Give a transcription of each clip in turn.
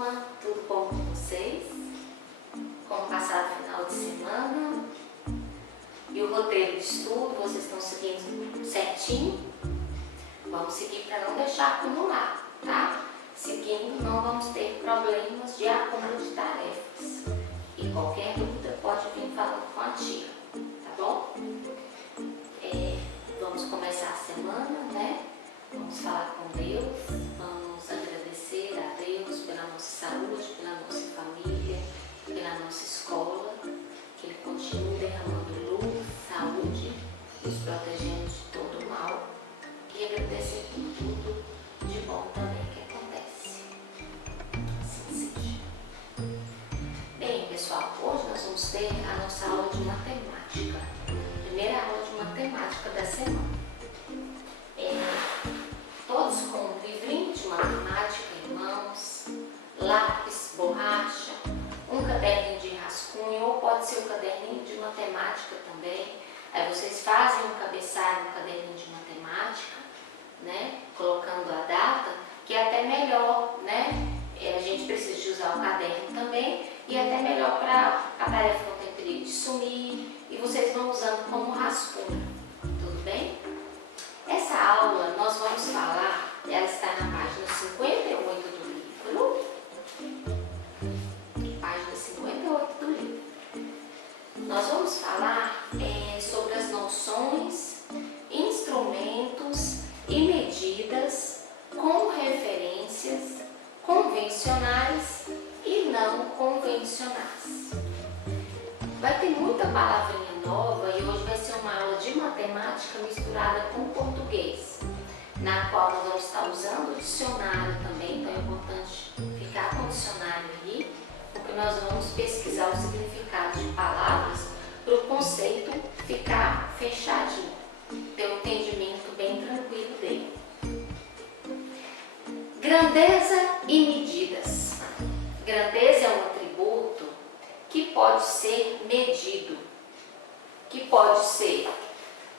turma, tudo bom com vocês? Como passar o final de semana? E o roteiro de estudo, vocês estão seguindo certinho? Vamos seguir para não deixar acumular, tá? Seguindo, não vamos ter problemas de acúmulo de tarefas. E qualquer dúvida pode vir falando com a tia, tá bom? Vamos começar a semana, né? Vamos falar com Deus, vamos agradecer a Deus pela nossa saúde, pela nossa família, pela nossa escola, que Ele continue derramando luz, saúde, nos protegendo de todo o mal e agradecer por tudo de bom também que acontece. Assim seja. Bem, pessoal, hoje nós vamos ter a nossa aula de matemática, primeira aula de matemática da semana. Todos com um livrinho de matemática em mãos, lápis, borracha, um caderninho de rascunho, ou pode ser um caderninho de matemática também. Aí vocês fazem um cabeçalho no caderninho de matemática, né? Colocando a data, que é até melhor, né? A gente precisa de usar o caderno também, e é até melhor para a tarefa não ter perigo de sumir, e vocês vão usando como rascunho, tudo bem? Essa aula nós vamos falar, ela está na página 58 do livro, página 58 do livro. Nós vamos falar sobre as noções, instrumentos e medidas com referências convencionais e não convencionais. Vai ter muita palavrinha nova e hoje vai ser uma aula de matemática misturada com português, na qual nós vamos estar usando o dicionário também, então é importante ficar com o dicionário aí, porque nós vamos pesquisar o significado de palavras para o conceito ficar fechadinho, ter um entendimento bem tranquilo dele. Grandeza e medidas. Grandeza é um atributo que pode ser medido, que pode ser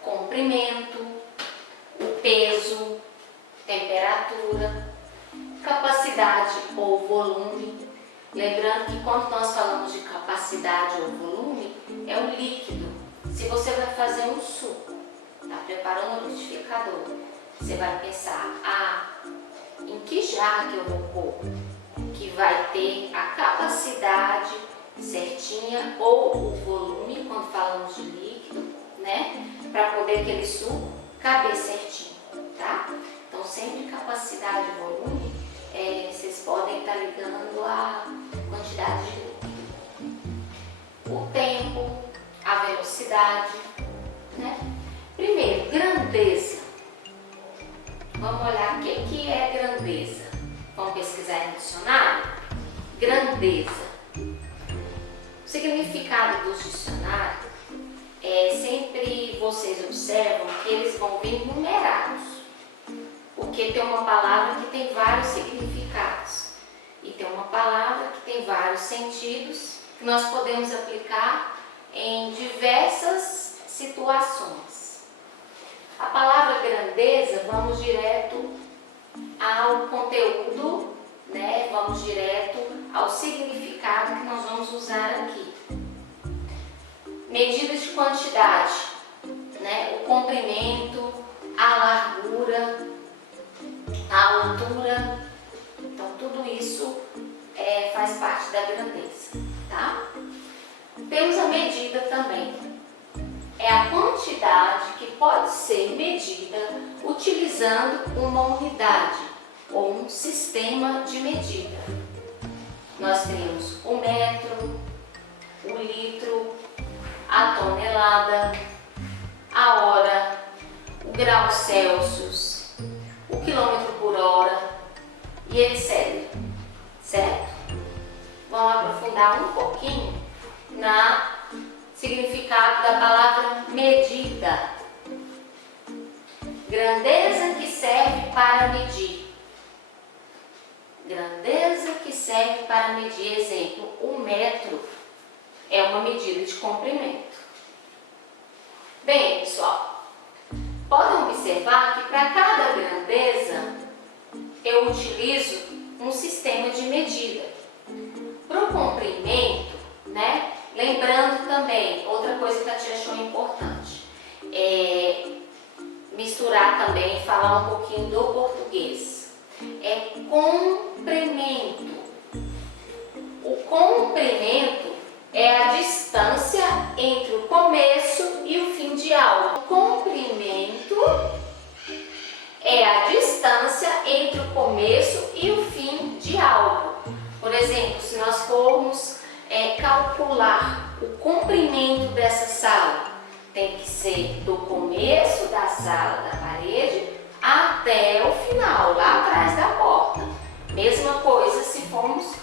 comprimento, o peso, temperatura, capacidade ou volume. Lembrando que quando nós falamos de capacidade ou volume, é um líquido. Se você vai fazer um suco, está preparando um liquidificador, você vai pensar, em que jarra que eu vou pôr? Que vai ter a capacidade certinha ou o volume, quando falamos de líquido, né? Para poder aquele suco caber certinho, tá? Então, sempre capacidade e volume, vocês podem estar ligando a quantidade de líquido. O tempo, a velocidade, né? Primeiro, grandeza. Vamos olhar o que é grandeza. Vamos pesquisar no dicionário? Grandeza. O significado dos dicionários sempre vocês observam que eles vão vir numerados, porque tem uma palavra que tem vários significados e tem uma palavra que tem vários sentidos que nós podemos aplicar em diversas situações. A palavra grandeza, vamos direto ao conteúdo, né? Vamos direto ao significado que nós vamos usar aqui. Medidas de quantidade, né? O comprimento, a largura, a altura, então tudo isso faz parte da grandeza, tá? Temos a medida também, é a quantidade que pode ser medida utilizando uma unidade ou um sistema de medida. Nós temos o metro, o litro, a tonelada, a hora, o grau Celsius, o quilômetro por hora e etc. Certo? Vamos aprofundar um pouquinho no significado da palavra medida. Grandeza que serve para medir. Grandeza que serve para medir. Exemplo, o metro é uma medida de comprimento. Bem, pessoal, podem observar que para cada grandeza eu utilizo um sistema de medida. comprimento, né? Lembrando também, outra coisa que a tia achou importante, misturar também, falar um pouquinho do português. É comprimento. O comprimento é a distância entre o começo e o fim de aula. O comprimento é a distância entre o começo e o fim de algo. Por exemplo, se nós formos calcular o comprimento dessa sala, tem que ser do começo da sala, da parede, até o final, lá atrás da porta. Mesma coisa se formos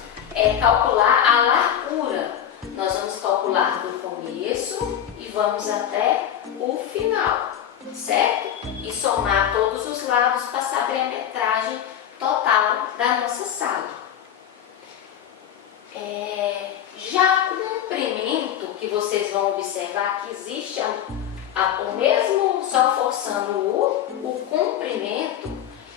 calcular a largura. Nós vamos calcular do começo e vamos até o final, certo? E somar todos os lados para saber a metragem total da nossa sala. Já o comprimento, que vocês vão observar que existe o mesmo, só forçando o comprimento,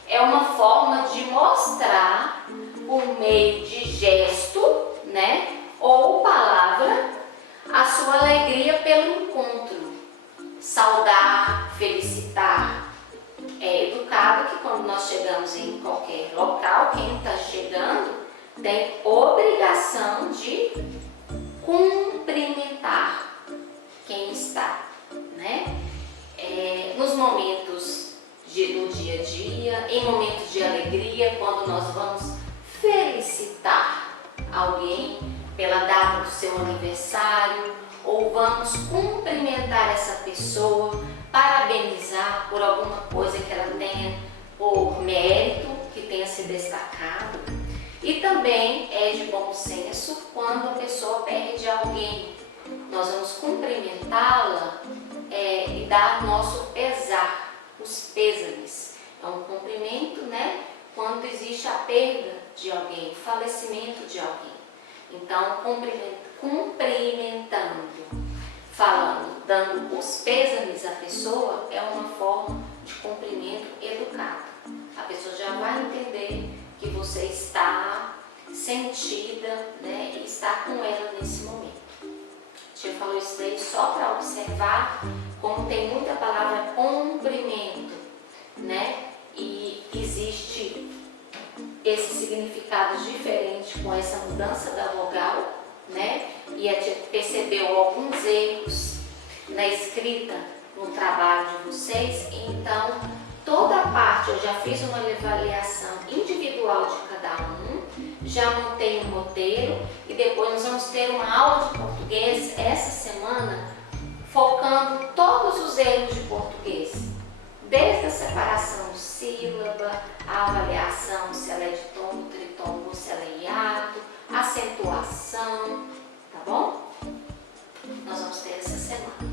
é uma forma de mostrar por meio de gesto, né, ou palavra, a sua alegria pelo encontro. Saudar, felicitar. É educado que quando nós chegamos em qualquer local, quem está chegando tem obrigação de cumprimentar quem está, né? Nos momentos do dia a dia, em momentos de alegria, quando nós vamos felicitar alguém pela data do seu aniversário, ou vamos cumprimentar essa pessoa, parabenizar por alguma coisa que ela tenha, por mérito que tenha se destacado. E também é de bom senso quando a pessoa perde alguém. Nós vamos cumprimentá-la e dar nosso pesar, os pêsames. É um cumprimento, né? Quando existe a perda de alguém, o falecimento de alguém. Então, cumprimentando, falando, dando os pêsames à pessoa, é uma forma de cumprimento educado. A pessoa já vai entender que você está sentida, né, e está com ela nesse momento. A tia falou isso daí só para observar como tem muita palavra comprimento, né, e existe esses significados diferentes com essa mudança da vogal, né, e a tia percebeu alguns erros na escrita no trabalho de vocês, então toda a parte eu já fiz uma avaliação individual de cada um, já montei um roteiro e depois nós vamos ter uma aula de português essa semana focando todos os erros de português, desde a separação de sílaba, a avaliação se ela é de tom, tritom ou se ela é hiato, acentuação, tá bom? Nós vamos ter essa semana.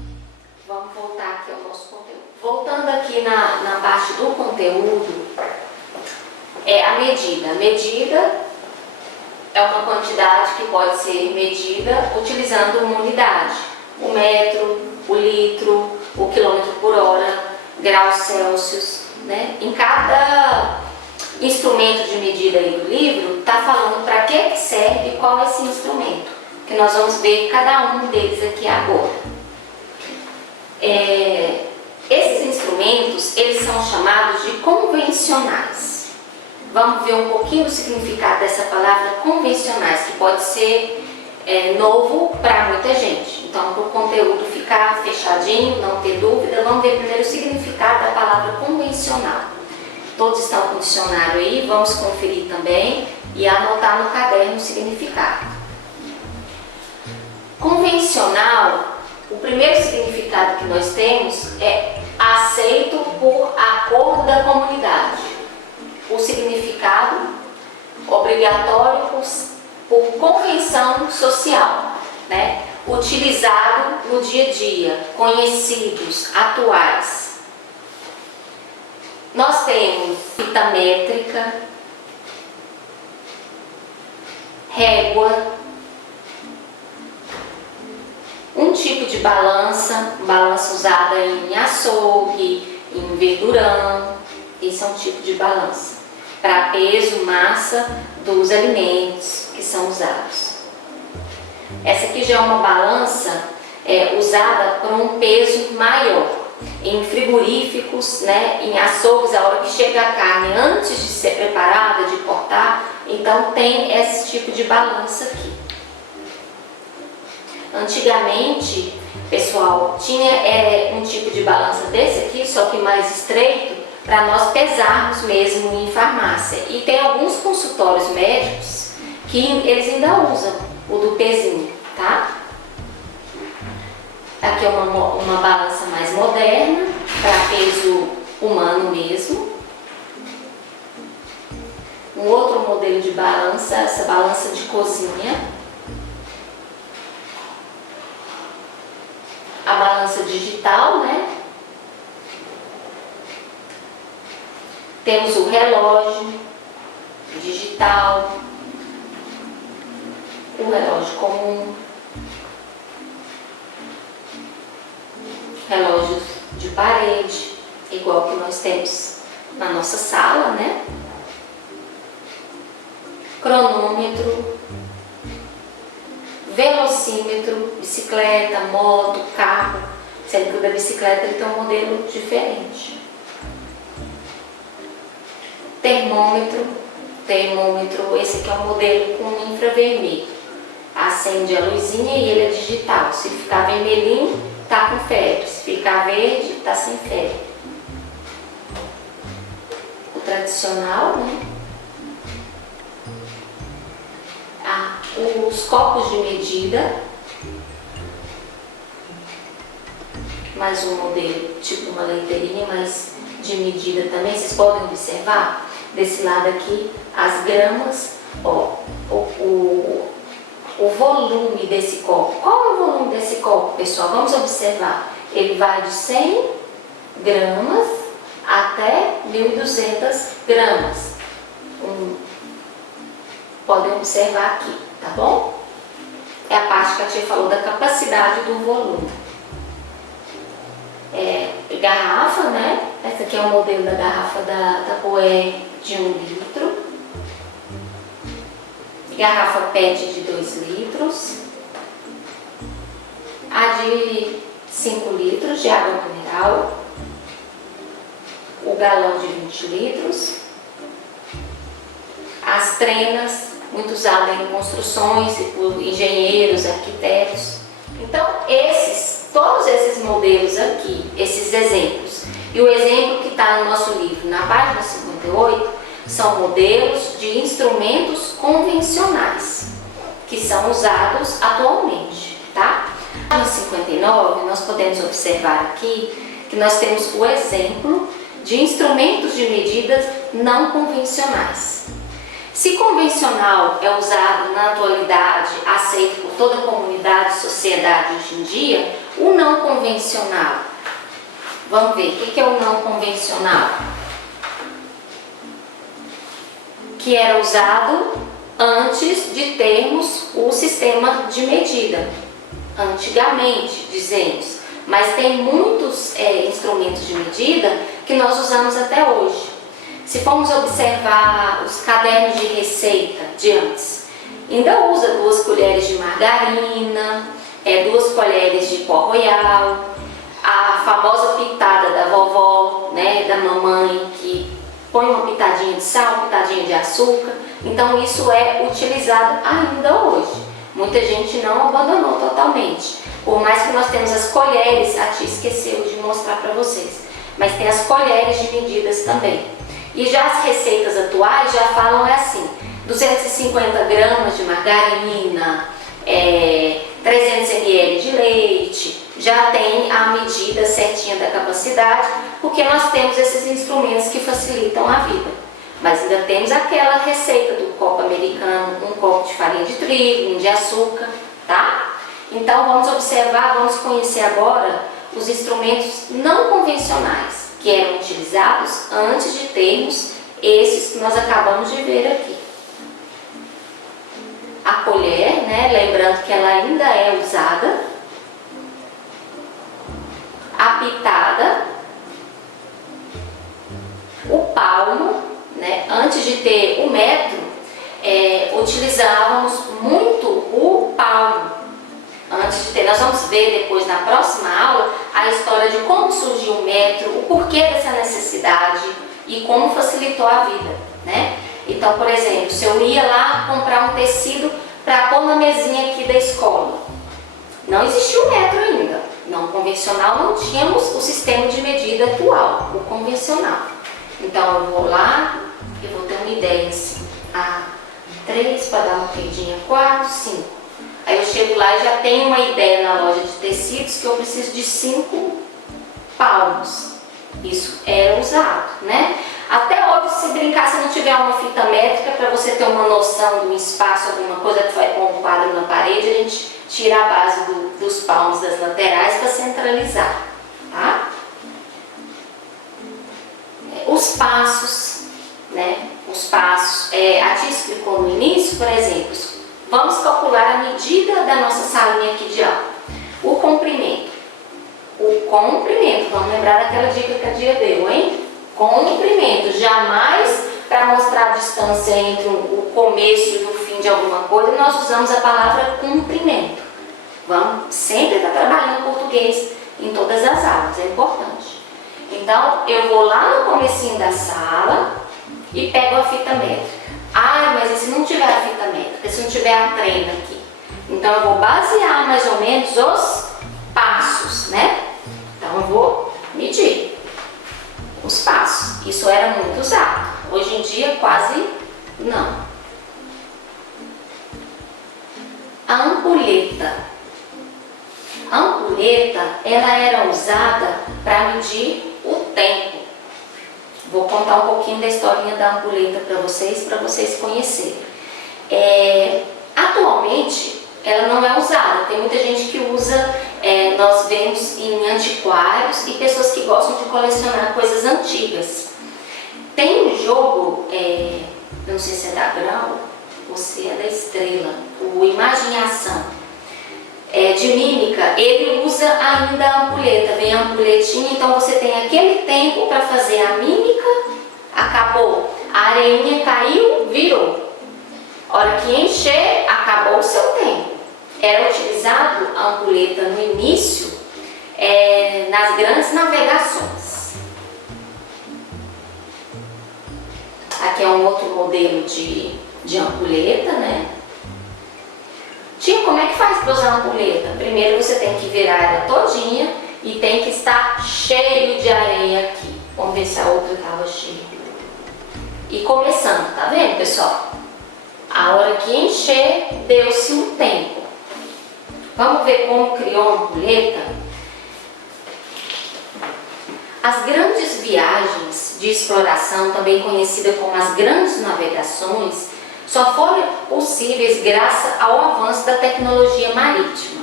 Vamos voltar aqui ao nosso conteúdo. Voltando aqui na parte do conteúdo, a medida. A medida é uma quantidade que pode ser medida utilizando uma unidade. O metro, o litro, o quilômetro por hora, graus Celsius, né? Em cada instrumento de medida aí do livro, está falando para que serve e qual é esse instrumento, que nós vamos ver cada um deles aqui agora. Esses instrumentos, eles são chamados de convencionais. Vamos ver um pouquinho do significado dessa palavra convencionais, que pode ser novo para muita gente. Então, para o conteúdo ficar fechadinho, não ter dúvida, vamos ver primeiro o significado da palavra convencional. Todos estão com o dicionário aí, vamos conferir também e anotar no caderno o significado. Convencional, o primeiro significado que nós temos é aceito por acordo da comunidade. O significado obrigatório por convenção social, né? Utilizado no dia a dia, conhecidos, atuais. Nós temos fita métrica, régua, um tipo de balança usada em açougue, em verdurão. Esse é um tipo de balança para peso, massa dos alimentos que são usados. Essa aqui já é uma balança usada para um peso maior. Em frigoríficos, né, em açougues, a hora que chega a carne, antes de ser preparada, de cortar, então tem esse tipo de balança aqui. Antigamente, pessoal, tinha um tipo de balança desse aqui, só que mais estreito, para nós pesarmos mesmo em farmácia. E tem alguns consultórios médicos que eles ainda usam o do pezinho, tá? Aqui é uma balança mais moderna, para peso humano mesmo. Um outro modelo de balança, essa balança de cozinha. A balança digital, né? Temos o relógio digital, o relógio comum, relógios de parede, igual que nós temos na nossa sala, né? Cronômetro, velocímetro, bicicleta, moto, carro, sendo que o da bicicleta ele tem um modelo diferente. Termômetro, esse aqui é um modelo com infravermelho. Acende a luzinha e ele é digital. Se ficar vermelhinho, tá com febre. Se ficar verde, tá sem febre. O tradicional, né? Os copos de medida. Mais um modelo, tipo uma leiteirinha, mas de medida também. Vocês podem observar desse lado aqui as gramas, ó, o volume desse copo. Qual é o volume desse copo, pessoal? Vamos observar. Ele vai de 100 gramas até 1.200 gramas. Podem observar aqui, tá bom? É a parte que a tia falou da capacidade do volume. Garrafa, né? Essa aqui é o modelo da garrafa da Poé de 1 litro. Garrafa PET de 2 litros. A de 5 litros de água mineral. O galão de 20 litros. As trenas, muito usada em construções, por engenheiros, arquitetos. Então, todos esses modelos aqui, esses exemplos, e o exemplo que está no nosso livro, na página 58, são modelos de instrumentos convencionais, que são usados atualmente, tá? Na 59, nós podemos observar aqui que nós temos o exemplo de instrumentos de medidas não convencionais. Se convencional é usado na atualidade, aceito por toda a comunidade e sociedade hoje em dia, o não convencional, vamos ver, o que é o não convencional? Que era usado antes de termos o sistema de medida, antigamente, dizemos, mas tem muitos instrumentos de medida que nós usamos até hoje. Se formos observar os cadernos de receita de antes, ainda usa 2 colheres de margarina, 2 colheres de pó royal, a famosa pitada da vovó, né, da mamãe, que põe uma pitadinha de sal, pitadinha de açúcar. Então isso é utilizado ainda hoje. Muita gente não abandonou totalmente. Por mais que nós temos as colheres, a tia esqueceu de mostrar para vocês, mas tem as colheres de medidas também. E já as receitas atuais já falam assim, 250 gramas de margarina, 300 ml de leite, já tem a medida certinha da capacidade, porque nós temos esses instrumentos que facilitam a vida. Mas ainda temos aquela receita do copo americano, um copo de farinha de trigo, um de açúcar, tá? Então vamos observar, vamos conhecer agora os instrumentos não convencionais, que eram utilizados antes de termos esses que nós acabamos de ver aqui. A colher, né, lembrando que ela ainda é usada. A pitada. O palmo, né, antes de ter o metro, utilizávamos muito o palmo. antes de ter, nós vamos ver depois na próxima aula a história de como surgiu o metro, o porquê dessa necessidade e como facilitou a vida, né? Então, por exemplo, se eu ia lá comprar um tecido para pôr na mesinha aqui da escola, não existia o metro ainda, não convencional, não tínhamos o sistema de medida atual, o convencional. Então eu vou lá, eu vou ter uma ideia assim, 3 para dar uma corridinha, 4, 5. Aí eu chego lá e já tenho uma ideia na loja de tecidos que eu preciso de 5 palmos. Isso era usado, né? Até hoje, se brincar, se não tiver uma fita métrica, para você ter uma noção de um espaço, alguma coisa que vai pôr um quadro na parede, a gente tira a base dos palmos das laterais para centralizar, tá? Os passos, né? Os passos, a tia explicou no início, por exemplo, vamos calcular a medida da nossa salinha aqui de aula. O comprimento, vamos lembrar daquela dica que a tia deu, hein? Comprimento, jamais para mostrar a distância entre o começo e o fim de alguma coisa, nós usamos a palavra comprimento. Vamos sempre estar trabalhando português em todas as aulas, é importante. Então, eu vou lá no comecinho da sala e pego a fita métrica. Mas e se não tiver a fita métrica, se não tiver a trena aqui? Então, eu vou basear mais ou menos os passos, né? Então, eu vou medir os passos. Isso era muito usado. Hoje em dia, quase não. A ampulheta. A ampulheta, ela era usada para medir o tempo. Vou contar um pouquinho da historinha da ampulheta para vocês conhecerem. Atualmente, ela não é usada. Tem muita gente que usa, nós vemos em antiquários e pessoas que gostam de colecionar coisas antigas. Tem um jogo, não sei se é da Grau ou se é da Estrela, o Imagem e Ação. De mímica, ele usa ainda a ampulheta, vem a ampulhetinha, então você tem aquele tempo para fazer a mímica, acabou, a areinha caiu, virou. Hora que encher, acabou o seu tempo. Era utilizado a ampulheta no início, nas grandes navegações. Aqui é um outro modelo de ampulheta, né? Tia, como é que faz para usar a ampulheta? Primeiro você tem que virar ela todinha e tem que estar cheio de areia aqui. Vamos ver se a outra estava cheia. E começando, tá vendo, pessoal? A hora que encher, deu-se um tempo. Vamos ver como criou a ampulheta? As grandes viagens de exploração, também conhecidas como as grandes navegações, só foram possíveis graças ao avanço da tecnologia marítima,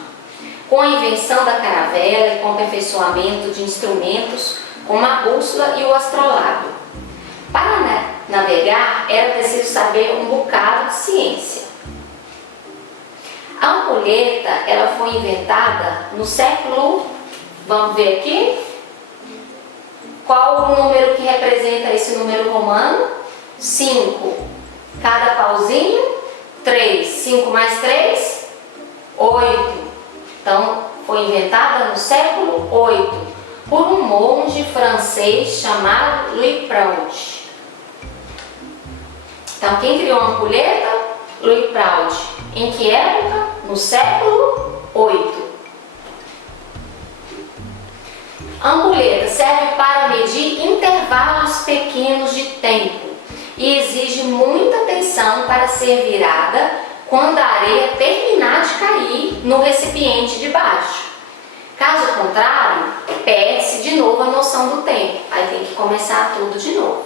com a invenção da caravela e com o aperfeiçoamento de instrumentos como a bússola e o astrolábio. Para navegar, era preciso saber um bocado de ciência. A ampulheta, ela foi inventada no século, vamos ver aqui, qual o número que representa esse número romano? 5. Cada pauzinho, 3. 5 mais 3, 8. Então, foi inventada no século 8 por um monge francês chamado Louis Brault. Então, quem criou a ampulheta? Louis Brault. Em que época? No século 8. A ampulheta serve para medir intervalos pequenos de tempo e exige muita atenção para ser virada quando a areia terminar de cair no recipiente de baixo. Caso contrário, perde-se de novo a noção do tempo. Aí tem que começar tudo de novo.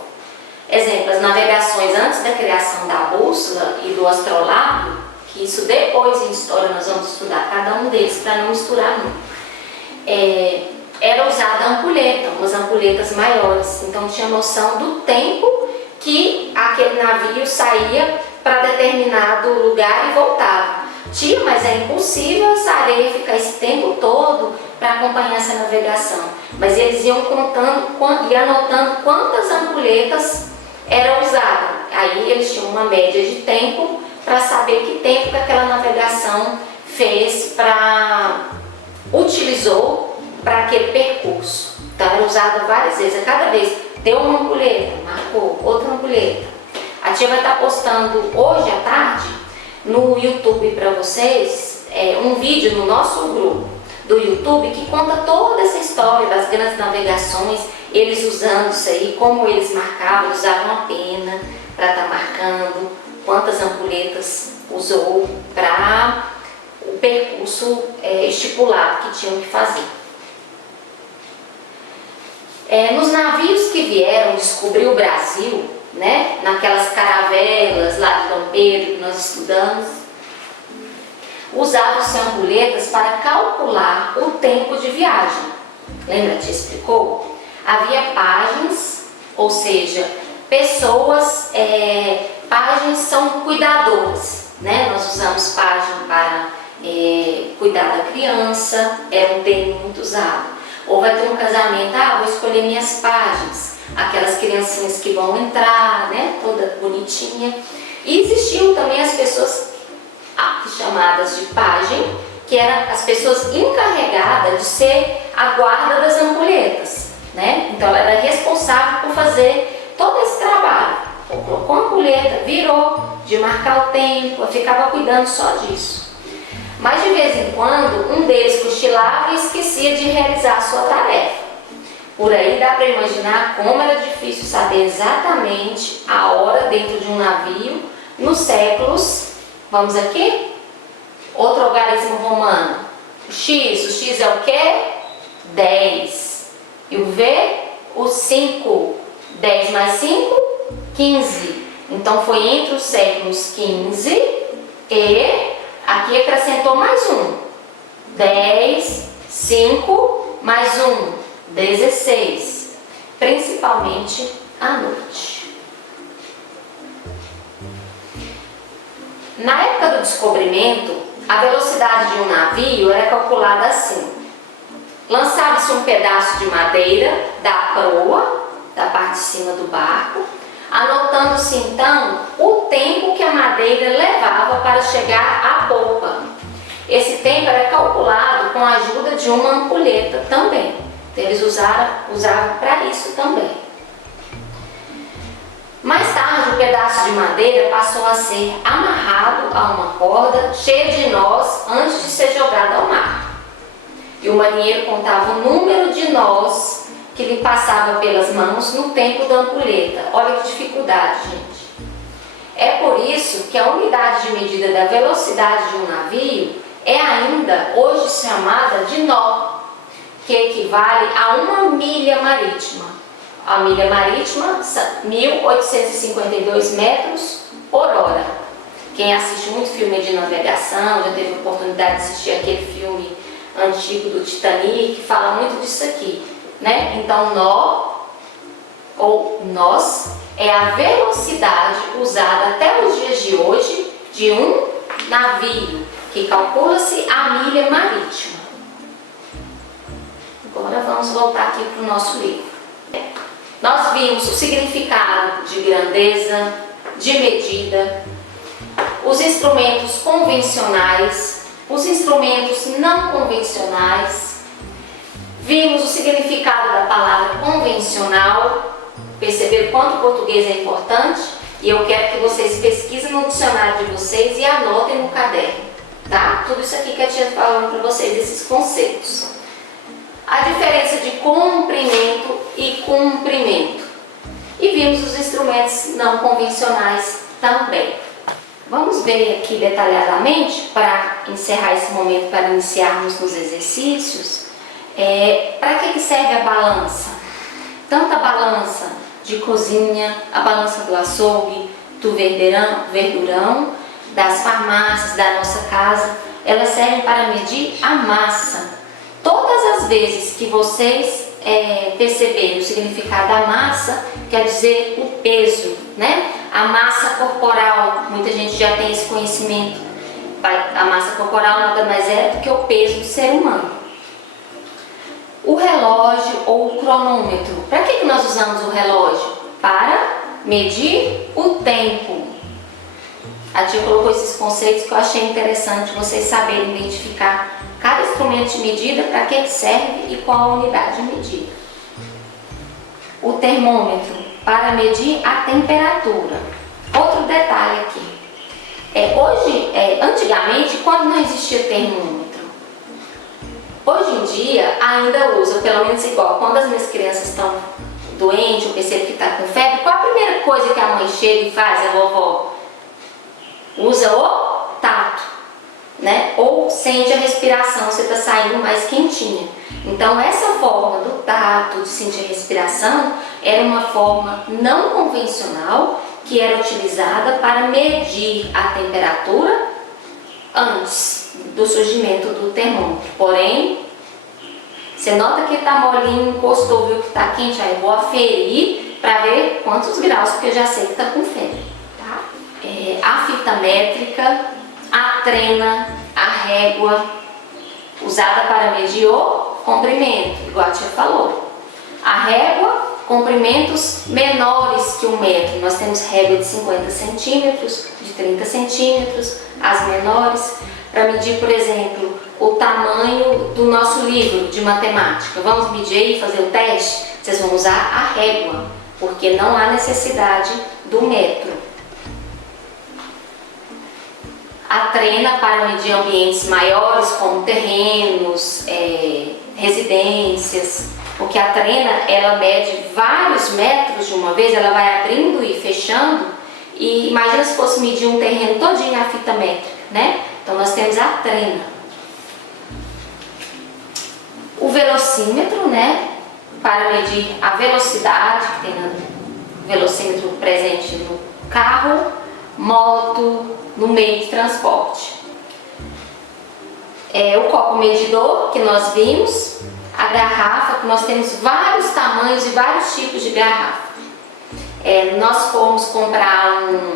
Exemplo, as navegações antes da criação da bússola e do astrolábio, que isso depois em história nós vamos estudar cada um deles para não misturar muito. Era usada a ampulheta, umas ampulhetas maiores. Então tinha noção do tempo que aquele navio saía para determinado lugar e voltava. Tia, mas é impossível essa areia ficar esse tempo todo para acompanhar essa navegação. Mas eles iam contando e anotando quantas ampulhetas eram usadas. Aí eles tinham uma média de tempo para saber que tempo que aquela navegação utilizou para aquele percurso. Então era usada várias vezes, a cada vez deu uma ampulheta, marcou outra ampulheta. A tia vai estar postando hoje à tarde no YouTube para vocês um vídeo no nosso grupo do YouTube que conta toda essa história das grandes navegações, eles usando isso aí, como eles marcavam, usavam a pena para estar marcando, quantas ampulhetas usou para o percurso estipulado que tinham que fazer. Nos navios que vieram descobrir o Brasil, né, naquelas caravelas lá de Dom Pedro que nós estudamos, usavam-se ampulhetas para calcular o tempo de viagem. Lembra que te explicou? Havia páginas, ou seja, pessoas, páginas são cuidadoras, né? Nós usamos página para cuidar da criança, era um termo muito usado. Ou vai ter um casamento, vou escolher minhas páginas, aquelas criancinhas que vão entrar, né, toda bonitinha. E existiam também as pessoas chamadas de pajem, que eram as pessoas encarregadas de ser a guarda das ampulhetas, né? Então ela era responsável por fazer todo esse trabalho. Ou colocou a ampulheta, virou, de marcar o tempo, ficava cuidando só disso. Mas de vez em quando, um deles cochilava e esquecia de realizar a sua tarefa. Por aí dá para imaginar como era difícil saber exatamente a hora dentro de um navio nos séculos, vamos aqui? Outro algarismo romano. O X é o quê? 10. E o V? O 5. 10 mais 5? 15. Então foi entre os séculos 15 e aqui acrescentou mais um. 10, 5, mais um, 16. Principalmente à noite. Na época do descobrimento, a velocidade de um navio era calculada assim. Lançava-se um pedaço de madeira da proa, da parte de cima do barco, anotando-se então o tempo que a madeira levava para chegar à polpa. Esse tempo era calculado com a ajuda de uma ampulheta também. Então, eles usavam para isso também. Mais tarde, o pedaço de madeira passou a ser amarrado a uma corda cheia de nós antes de ser jogado ao mar. E o marinheiro contava o número de nós que lhe passava pelas mãos no tempo da ampulheta. Olha que dificuldade, gente. É por isso que a unidade de medida da velocidade de um navio é ainda hoje chamada de nó, que equivale a 1 milha marítima. A milha marítima, 1.852 metros por hora. Quem assiste muito filme de navegação, já teve a oportunidade de assistir aquele filme antigo do Titanic, fala muito disso aqui, né? Então, nó ou nós é a velocidade usada até os dias de hoje de um navio, que calcula-se a milha marítima. Agora vamos voltar aqui para o nosso livro. Nós vimos o significado de grandeza, de medida, os instrumentos convencionais, os instrumentos não convencionais. Vimos o significado da palavra convencional, perceberam quanto o português é importante? E eu quero que vocês pesquisem no dicionário de vocês e anotem no caderno, tá? Tudo isso aqui que a tia está falando para vocês, esses conceitos. A diferença de comprimento e cumprimento. E vimos os instrumentos não convencionais também. Vamos ver aqui detalhadamente, para encerrar esse momento, para iniciarmos nos exercícios, para que serve a balança? Tanto a balança de cozinha, a balança do açougue, do verdurão, das farmácias, da nossa casa, elas servem para medir a massa. Todas as vezes que vocês perceberem o significado da massa, quer dizer o peso, né? A massa corporal, muita gente já tem esse conhecimento. A massa corporal nada mais é do que o peso do ser humano. O relógio ou o cronômetro. Para que nós usamos o relógio? Para medir o tempo. A tia colocou esses conceitos que eu achei interessante vocês saberem identificar cada instrumento de medida, para que serve e qual a unidade de medida. O termômetro para medir a temperatura. Outro detalhe aqui. Antigamente, quando não existia termômetro, hoje em dia ainda usa, pelo menos igual, quando as minhas crianças estão doentes, eu percebo que está com febre, qual a primeira coisa que a mãe chega e faz, a vovó? Usa o tato, né? Ou sente a respiração, você está saindo mais quentinha. Então essa forma do tato, de sentir a respiração, era uma forma não convencional que era utilizada para medir a temperatura antes do surgimento do termômetro. Porém, você nota que está molinho, encostou, viu que está quente, aí eu vou aferir para ver quantos graus, porque eu já sei que está com febre. Tá? A fita métrica, a trena, a régua, usada para medir o comprimento, igual a tia falou. A régua, comprimentos menores que 1 metro. Nós temos régua de 50 centímetros, de 30 centímetros, as menores, para medir, por exemplo, o tamanho do nosso livro de matemática. Vamos medir aí, fazer o teste? Vocês vão usar a régua, porque não há necessidade do metro. A trena para medir ambientes maiores, como terrenos, residências, porque a trena, ela mede vários metros de uma vez, ela vai abrindo e fechando, e imagina se fosse medir um terreno todinho a fita métrica, né? Então nós temos a trena. O velocímetro, né? Para medir a velocidade, que tem no velocímetro presente no carro, moto, no meio de transporte. O copo medidor, que nós vimos, a garrafa, que nós temos vários tamanhos e vários tipos de garrafa. Nós fomos comprar um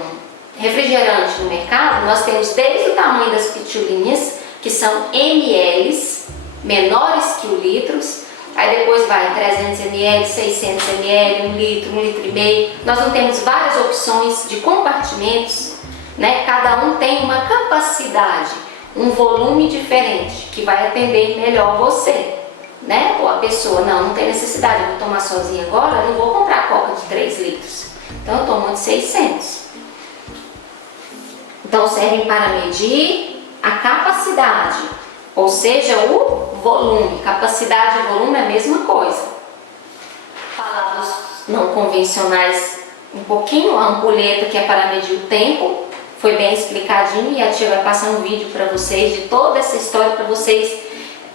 refrigerante no mercado, nós temos desde o tamanho das pitulinhas, que são ml, menores que o litros, aí depois vai 300 ml, 600 ml, 1 litro, 1 litro e meio. Nós não temos várias opções de compartimentos, né? Cada um tem uma capacidade, um volume diferente, que vai atender melhor você, né? Ou a pessoa, não tem necessidade, eu vou tomar sozinha agora, eu não vou comprar coca de 3 litros, então eu tomo de 600. Então servem para medir a capacidade, ou seja, o volume. Capacidade e volume é a mesma coisa. Falar dos não convencionais um pouquinho, a ampulheta, que é para medir o tempo, foi bem explicadinho, e a tia vai passar um vídeo para vocês de toda essa história, para vocês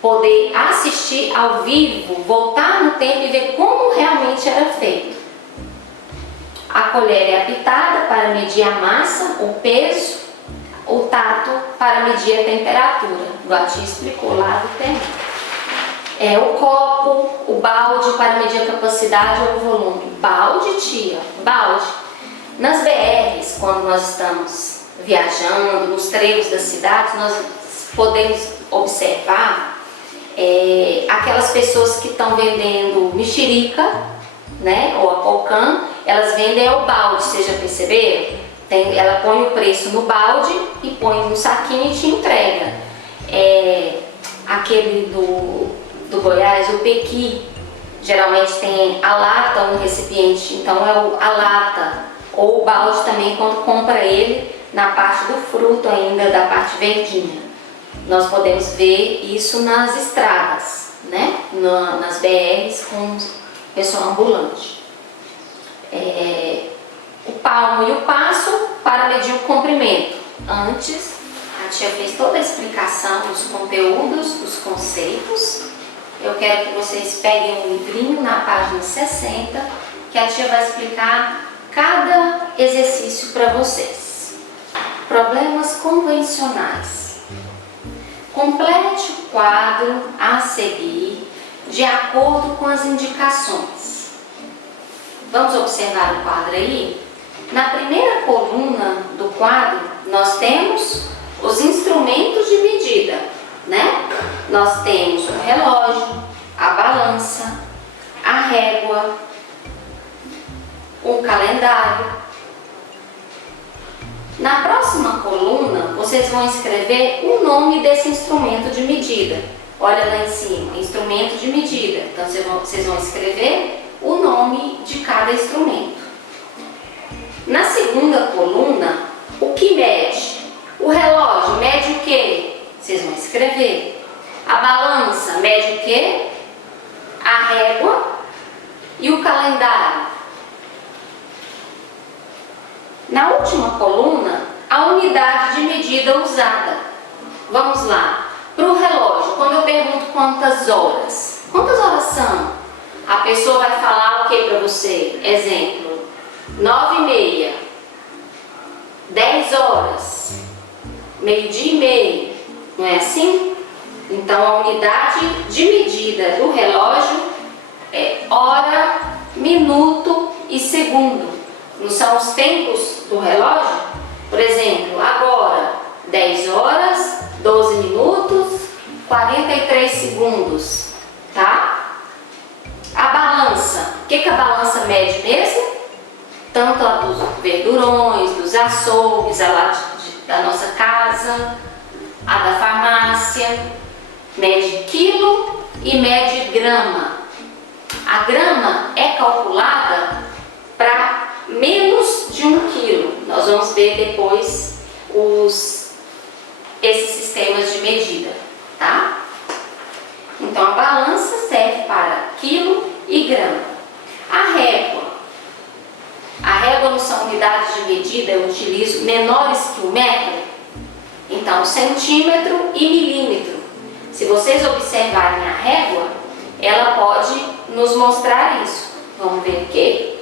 poder assistir ao vivo, voltar no tempo e ver como realmente era feito. A colher é apitada para medir a massa, o peso, o tato para medir a temperatura, igual a tia explicou lá do tempo. O copo, o balde para medir a capacidade ou o volume. Balde, tia, balde. Nas BRs, quando nós estamos viajando, nos trechos das cidades, nós podemos observar aquelas pessoas que estão vendendo mexerica, né, ou apocã, elas vendem o balde, vocês já perceberam? Ela põe o preço no balde e põe no saquinho e te entrega. Aquele do Goiás, o pequi, geralmente tem a lata ou um recipiente, então a lata ou o balde também, quando compra ele na parte do fruto ainda, da parte verdinha. Nós podemos ver isso nas estradas, né? Nas BRs com o pessoal ambulante. O palmo e o passo para medir o comprimento. Antes, a tia fez toda a explicação dos conteúdos, dos conceitos. Eu quero que vocês peguem um livrinho na página 60, que a tia vai explicar cada exercício para vocês. Problemas convencionais. Complete o quadro a seguir de acordo com as indicações. Vamos observar o quadro aí? Na primeira coluna do quadro, nós temos os instrumentos de medida, né? Nós temos o relógio, a balança, a régua, o calendário. Na próxima coluna, vocês vão escrever o nome desse instrumento de medida. Olha lá em cima, instrumento de medida. Então, vocês vão escrever o nome de cada instrumento. Na segunda coluna, o que mede? O relógio mede o quê? Vocês vão escrever. A balança mede o quê? A régua e o calendário. Na última coluna, a unidade de medida usada. Vamos lá. Para o relógio, quando eu pergunto quantas horas são? A pessoa vai falar o que para você? Exemplo, 9h30, 10 horas, meio-dia e meio, não é assim? Então, a unidade de medida do relógio é hora, minuto e segundo. Não são os tempos do relógio? Por exemplo, agora, 10 horas, 12 minutos, 43 segundos, tá? A balança, o que a balança mede mesmo? Tanto a dos verdurões, dos açougues, a lá da nossa casa, a da farmácia, mede quilo e mede grama. A grama é calculada para menos de 1 quilo. Nós vamos ver depois esses sistemas de medida, tá? Então, a balança serve para quilo e grama. A régua não são unidades de medida, eu utilizo menores que o metro. Então, centímetro e milímetro. Se vocês observarem a régua, ela pode nos mostrar isso. Vamos ver o quê?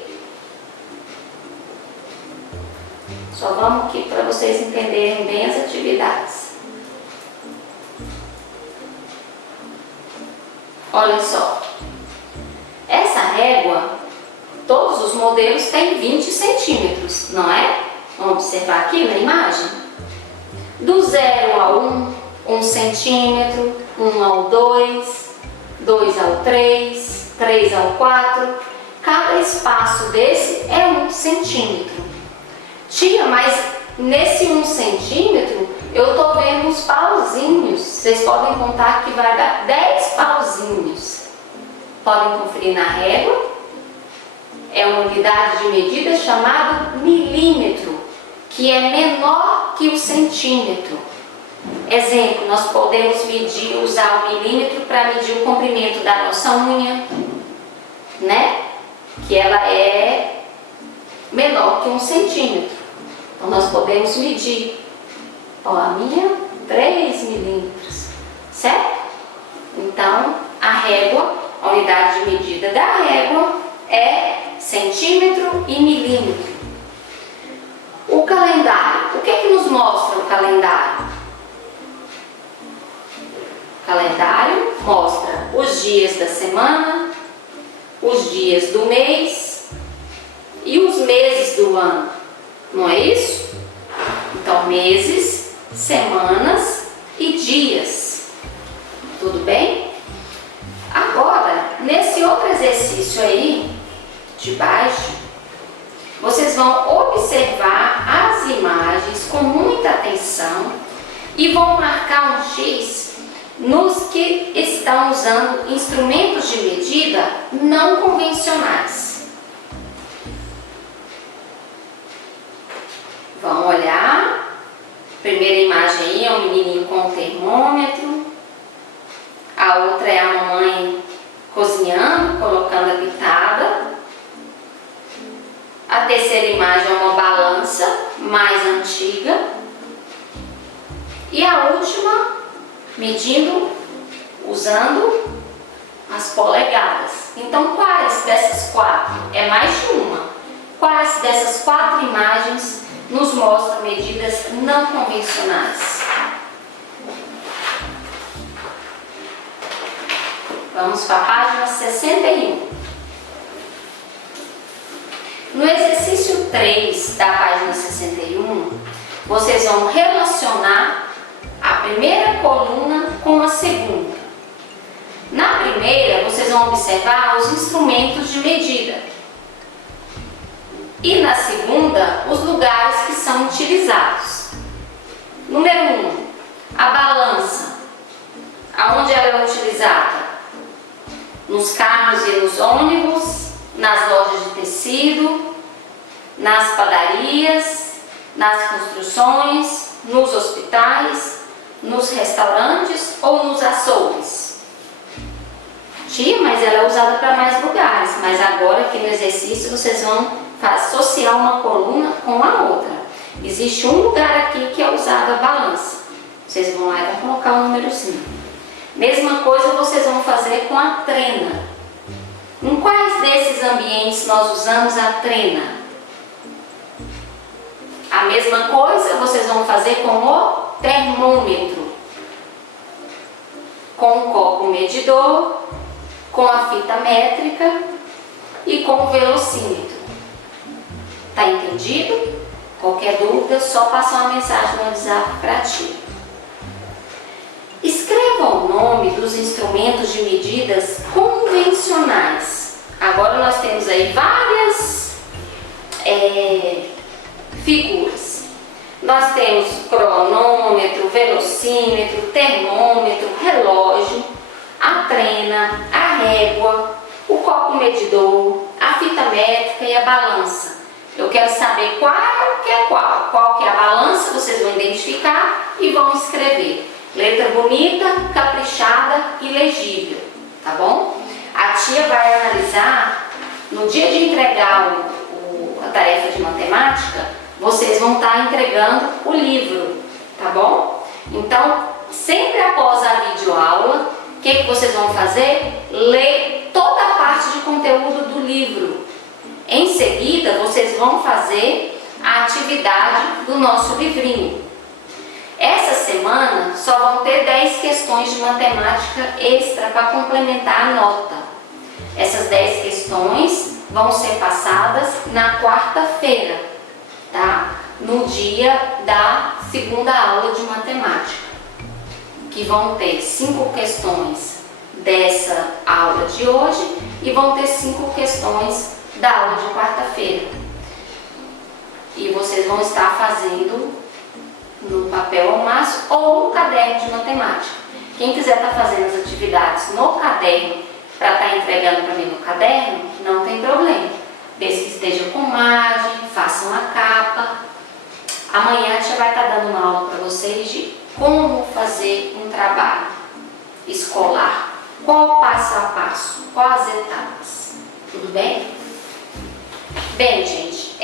Só vamos aqui para vocês entenderem bem as atividades. Olha só. Essa régua, todos os modelos têm 20 centímetros, não é? Vamos observar aqui na imagem. Do 0 ao 1 centímetro, 1 ao 2, 2 ao 3, 3 ao 4. Cada espaço desse é 1 centímetro. Tia, mas nesse 1 centímetro eu estou vendo uns pauzinhos. Vocês podem contar que vai dar 10 pauzinhos. Podem conferir na régua. É uma unidade de medida chamada milímetro, que é menor que o centímetro. Exemplo, nós podemos usar o milímetro para medir o comprimento da nossa unha, né? Que ela é menor que 1 centímetro. Então, nós podemos medir. Ó, a minha, 3 milímetros, certo? Então, a régua, a unidade de medida da régua é centímetro e milímetro. O calendário, o que nos mostra o calendário? O calendário mostra os dias da semana, os dias do mês e os meses do ano, não é isso? Então, meses, semanas e dias, tudo bem? Agora, nesse outro exercício aí, de baixo, vocês vão observar as imagens com muita atenção e vão marcar um X nos que estão usando instrumentos de medida não convencionais. Vão olhar. A primeira imagem aí é um menininho com um termômetro. A outra é a mamãe cozinhando, colocando a pitada. A terceira imagem é uma balança mais antiga. E a última, medindo, usando as polegadas. Então, quais dessas 4? É mais de uma. Quais dessas 4 imagens nos mostram medidas não convencionais? Vamos para a página 61. No exercício 3 da página 61, vocês vão relacionar a primeira coluna com a segunda. Na primeira, vocês vão observar os instrumentos de medida. E na segunda, os lugares que são utilizados. Número 1, a balança. Aonde ela é utilizada? Nos carros e nos ônibus, nas lojas de tecido, nas padarias, nas construções, nos hospitais, nos restaurantes ou nos açougues. Tia, mas ela é usada para mais lugares. Mas agora aqui no exercício vocês vão associar uma coluna com a outra. Existe um lugar aqui que é usado a balança. Vocês vão lá e vão colocar o númerozinho. Mesma coisa vocês vão fazer com a trena. Em quais desses ambientes nós usamos a trena? A mesma coisa vocês vão fazer com o termômetro, com o copo medidor, com a fita métrica e com o velocímetro. Tá entendido? Qualquer dúvida, só passar uma mensagem no WhatsApp para ti. Escreva o nome dos instrumentos de medidas convencionais. Agora nós temos aí várias figuras. Nós temos cronômetro, velocímetro, termômetro, relógio, a trena, a régua, o copo medidor, a fita métrica e a balança. Eu quero saber qual que é qual que é a balança, vocês vão identificar e vão escrever. Letra bonita, caprichada e legível, tá bom? A tia vai analisar, no dia de entregar a tarefa de matemática, vocês vão estar entregando o livro, tá bom? Então, sempre após a videoaula, o que vocês vão fazer? Ler toda a parte de conteúdo do livro. Em seguida, vocês vão fazer a atividade do nosso livrinho. Essa semana só vão ter 10 questões de matemática extra para complementar a nota. Essas 10 questões vão ser passadas na quarta-feira, tá? No dia da segunda aula de matemática, que vão ter 5 questões dessa aula de hoje e vão ter 5 questões da aula de quarta-feira. E vocês vão estar fazendo no papel ao maço ou no caderno de matemática. Quem quiser estar fazendo as atividades no caderno para estar entregando para mim no caderno, não tem problema. Desde que esteja com margem, façam a capa. Amanhã a tia vai estar dando uma aula para vocês de como fazer um trabalho escolar. Qual o passo a passo, quais as etapas. Tudo bem? Bem, gente,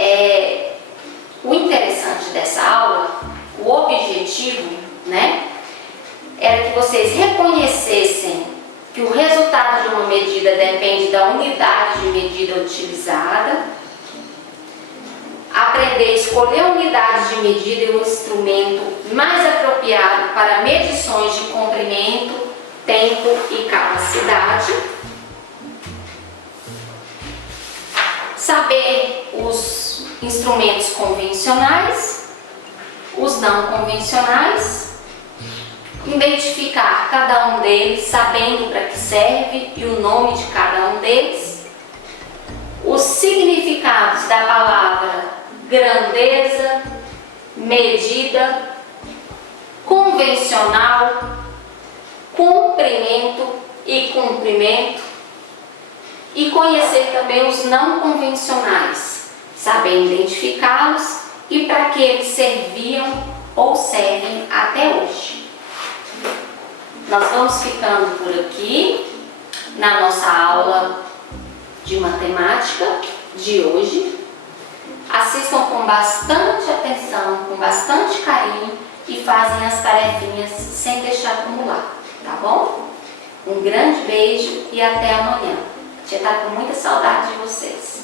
o interessante dessa aula, o objetivo, né, era que vocês reconhecessem que o resultado de uma medida depende da unidade de medida utilizada, aprender a escolher a unidade de medida e o instrumento mais apropriado para medições de comprimento, tempo e capacidade, saber os instrumentos convencionais, os não convencionais, identificar cada um deles, sabendo para que serve e o nome de cada um deles, os significados da palavra grandeza, medida, convencional, comprimento e comprimento, e conhecer também os não convencionais, saber identificá-los e para que eles serviam ou servem até hoje. Nós vamos ficando por aqui na nossa aula de matemática de hoje. Assistam com bastante atenção, com bastante carinho e fazem as tarefinhas sem deixar acumular, tá bom? Um grande beijo e até amanhã. Já está com muita saudade de vocês.